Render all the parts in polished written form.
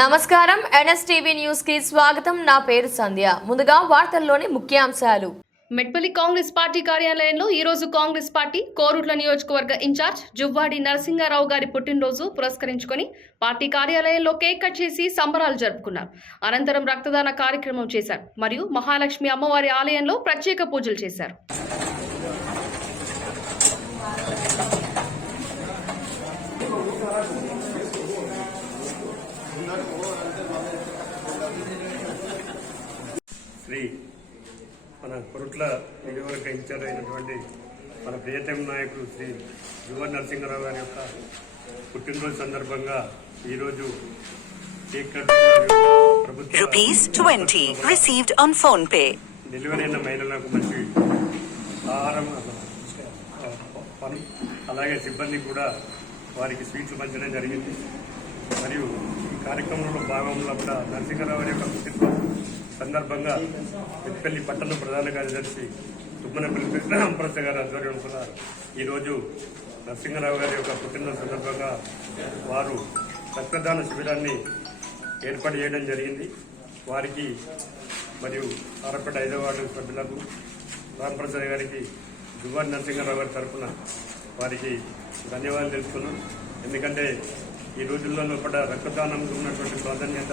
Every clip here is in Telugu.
నమస్కారం ఎన్ఎస్టీవీ న్యూస్ కి స్వాగతం. నా పేరు సంధ్య. ముందుగా వార్తల్లోని ముఖ్యాంశాలు. మెట్పల్లి కాంగ్రెస్ పార్టీ కార్యాలయంలో ఈ రోజు కాంగ్రెస్ పార్టీ కోరుట్ల నియోజకవర్గ ఇన్ఛార్జ్ జువ్వాడి నరసింహారావు గారి పుట్టినరోజు పురస్కరించుకొని పార్టీ కార్యాలయంలో కేక్ కట్ చేసి సంబరాలు జరుపుకున్నారు. అనంతరం రక్తదాన కార్యక్రమం చేశారు మరియు మహాలక్ష్మి అమ్మవారి ఆలయంలో ప్రత్యేక పూజలు చేశారు. శ్రీ మన కొరుట్ల నియోజకవర్గ ఇన్ఛార్జ్ అయినటువంటి మన ప్రియతమ నాయకుడు శ్రీ జువ్వాడి నరసింహారావు గారి యొక్క పుట్టినరోజు సందర్భంగా ఈరోజు కేక్ కట్ డెలివరీ అయిన మహిళలకు మంచి ఆహారం అలాగే సిబ్బంది కూడా వారికి స్వీట్లు పంచడం జరిగింది. మరియు ఈ కార్యక్రమంలో భాగంలో కూడా నరసింహారావు యొక్క పుట్టినరోజు సందర్భంగా మెట్పల్లి పట్టణ ప్రధాన కార్యదర్శి తుమ్మనపల్లి రామప్రసాద్ గారి ఆధ్వర్యంలో కూడా ఈరోజు నరసింహారావు గారి యొక్క పుట్టినరోజు సందర్భంగా వారు రక్తదాన శిబిరాన్ని ఏర్పాటు చేయడం జరిగింది. వారికి మరియు ఆరపేట 5వ వార్డు సభ్యులకు రామప్రసాద్ గారికి జువ్వాడి నరసింహారావు గారి తరఫున వారికి ధన్యవాదాలు తెలుపుతున్నాం. ఎందుకంటే ఈ రోజుల్లో కూడా రక్తదానంలో ఉన్నటువంటి ప్రాధాన్యత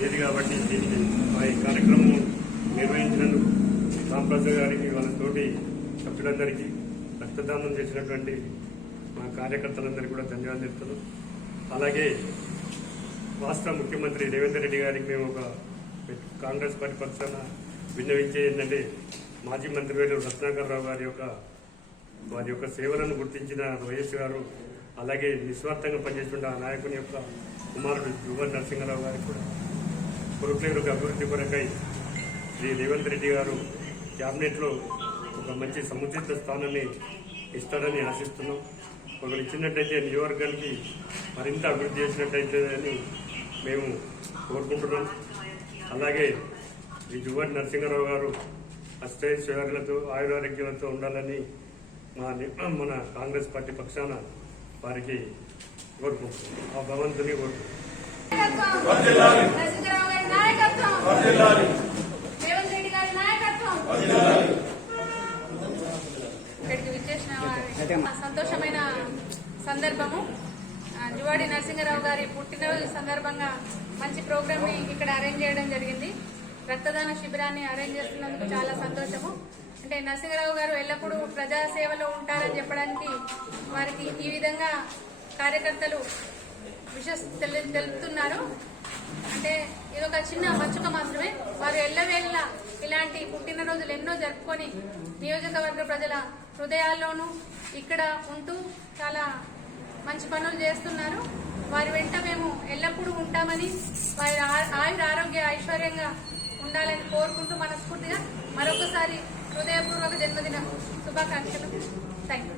లేదు కాబట్టి దీనికి మా ఈ కార్యక్రమం నిర్వహించినందుకు రామప్రసాద్ గారికి వాళ్ళ తోటి సభ్యులందరికీ రక్తదానం చేసినటువంటి మా కార్యకర్తలందరికీ కూడా ధన్యవాదాలు చెప్తున్నాం. అలాగే రాష్ట్ర ముఖ్యమంత్రి రేవంత్ రెడ్డి గారికి మేము ఒక కాంగ్రెస్ పార్టీ పక్షాన విన్నవించే ఏంటంటే మాజీ మంత్రివర్యులు రత్నాకర్ రావు వారి యొక్క సేవలను గుర్తించిన వైఎస్ గారు అలాగే నిస్వార్థంగా పనిచేస్తున్న ఆ నాయకుని యొక్క కుమారుడు జువ్వాడి నరసింహారావు గారికి కూడా కొరుట్ల అభివృద్ధి కొరకై శ్రీ రేవంత్ రెడ్డి గారు క్యాబినెట్లో ఒక మంచి సముచిత స్థానాన్ని ఇస్తారని ఆశిస్తున్నాం. ఒకరు ఇచ్చినట్టయితే నియోజకవర్గానికి మరింత అభివృద్ధి చేసినట్టయితే అని మేము కోరుకుంటున్నాం. అలాగే ఈ జువ్వాడి నరసింహారావు గారు అష్టైశ్వర్యాలతో ఆయురారోగ్యాలతో ఉండాలని మన కాంగ్రెస్ పార్టీ పక్షాన వారికి కోరుకుంటున్నాం. ఆ భగవంతుని కోరుకుంటున్నాం. ఇక్కడికి విచ్చేసిన సంతోషమైన సందర్భము. జువ్వాడి నరసింహారావు గారి పుట్టినరోజు సందర్భంగా మంచి ప్రోగ్రామ్ ని ఇక్కడ అరేంజ్ చేయడం జరిగింది. రక్తదాన శిబిరాన్ని అరేంజ్ చేస్తున్నందుకు చాలా సంతోషము. అంటే నరసింహారావు గారు ఎల్లప్పుడూ ప్రజాసేవలో ఉంటారని చెప్పడానికి వారికి ఈ విధంగా కార్యకర్తలు తెలుపుతున్నారు. అంటే ఇదొక చిన్న మచ్చుక మాత్రమే. వారు ఎల్లవేళ ఇలాంటి పుట్టినరోజులు ఎన్నో జరుపుకొని నియోజకవర్గ ప్రజల హృదయాల్లోనూ ఇక్కడ ఉంటూ చాలా మంచి పనులు చేస్తున్నారు. వారి వెంట మేము ఎల్లప్పుడూ ఉంటామని, వారి ఆయుర ఆరోగ్య ఐశ్వర్యంగా ఉండాలని కోరుకుంటూ మనస్ఫూర్తిగా మరొకసారి హృదయపూర్వక జన్మదిన శుభాకాంక్షలు. Thank you.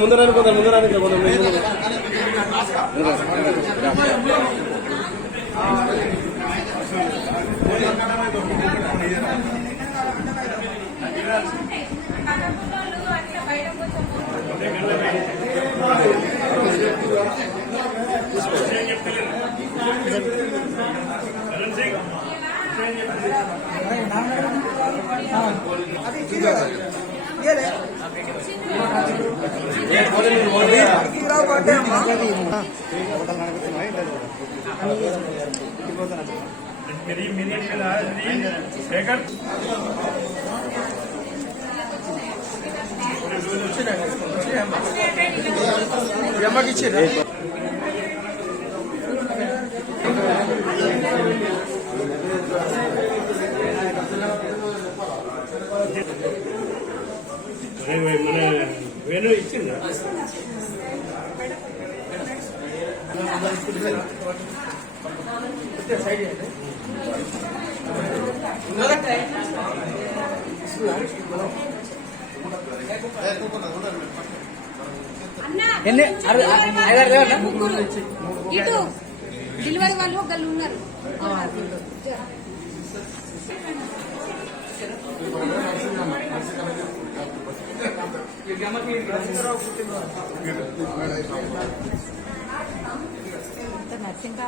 ముందు రాని శేఖర్ వేణు ఇచ్చిందా ముగ్గురు ఇటు డెలివరీ వాళ్ళు ఒకళ్ళు ఉన్నారు. నర్సింగ్